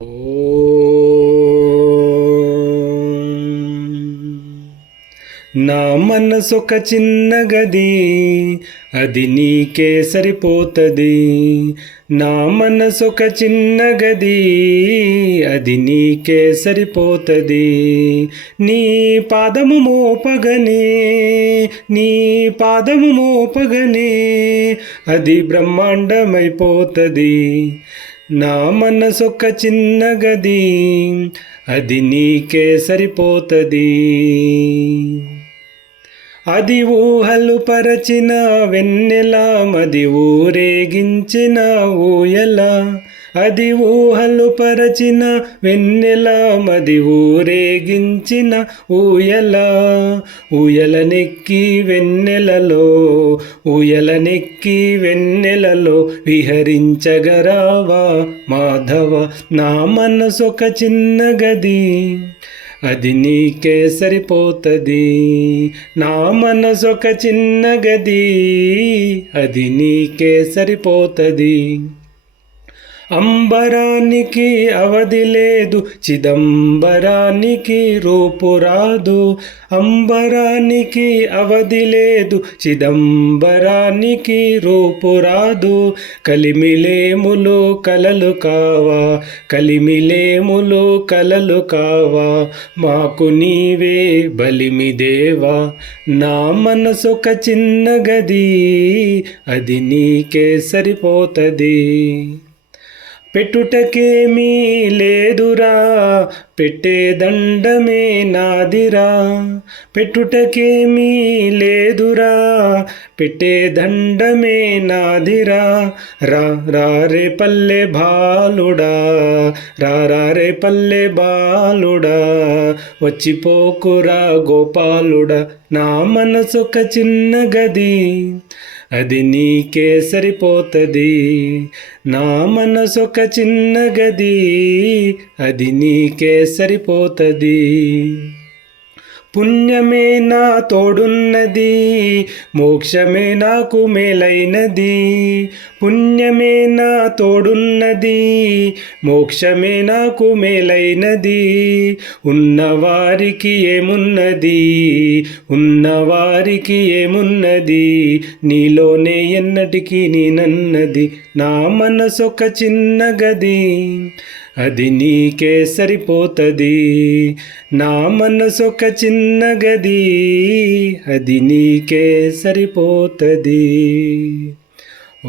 నా మనసొక చిన్న గది, అది నీకే సరిపోతది. నా మనసొక చిన్న గది, అది నీకే సరిపోతది. నీ పాదము మోపగనే, నీ పాదము మోపగనే, అది బ్రహ్మాండమైపోతది. నా మనసొక చిన్న గది, అది నీకే సరిపోతది. అది ఊహలు పరచిన వెన్నెల, మది ఊరేగించిన ఊయల. అది ఊహలు పరచిన వెన్నెల, మది ఊరేగించిన ఊయల. ఊయలనెక్కి వెన్నెలలో, ఊయలనెక్కి వెన్నెలలో విహరించగరావా మాధవ. నా మనసొక చిన్న గది, అది నీకే సరిపోతది. నా మనసొక చిన్న గది, అది నీకే సరిపోతది. అంబరానికి అవధి లేదు, చిదంబరానికి రూపు రాదు. అంబరానికి అవధి లేదు, చిదంబరానికి రూపు రాదు. కలిమిలేములు కలలు కావా, కలిమిలేములు కలలు కావా, మాకు నీవే బలిమిదేవా. నా మనసొక చిన్న గది, అది నీకే సరిపోతది. పెట్టుటకేమీ లేదురా, పెట్టే దండమే నాదిరా. పెట్టుటకేమీ లేదురా, పెట్టే దండమే నాదిరా. రా రే పల్లె బాలుడా, రా రే పల్లె బాలుడా, వచ్చిపోకురా గోపాలుడా. నా మనసొక చిన్న గది, అది నీకే సరిపోతది. నా మనసొక చిన్న గది, అది నీకే సరిపోతది. పుణ్యమే నా తోడున్నది, మోక్షమే నాకు మేలైనది. పుణ్యమే నా తోడున్నది, మోక్షమే నాకు మేలైనది. ఉన్నవారికి ఏమున్నది, ఉన్నవారికి ఏమున్నది, నీలోనే ఎన్నటికీ నేనన్నది. నా మనసొక చిన్న గది, అది నీకే సరిపోతది. నా మనసొక చిన్న గది, అది నీకే సరిపోతది. ఓ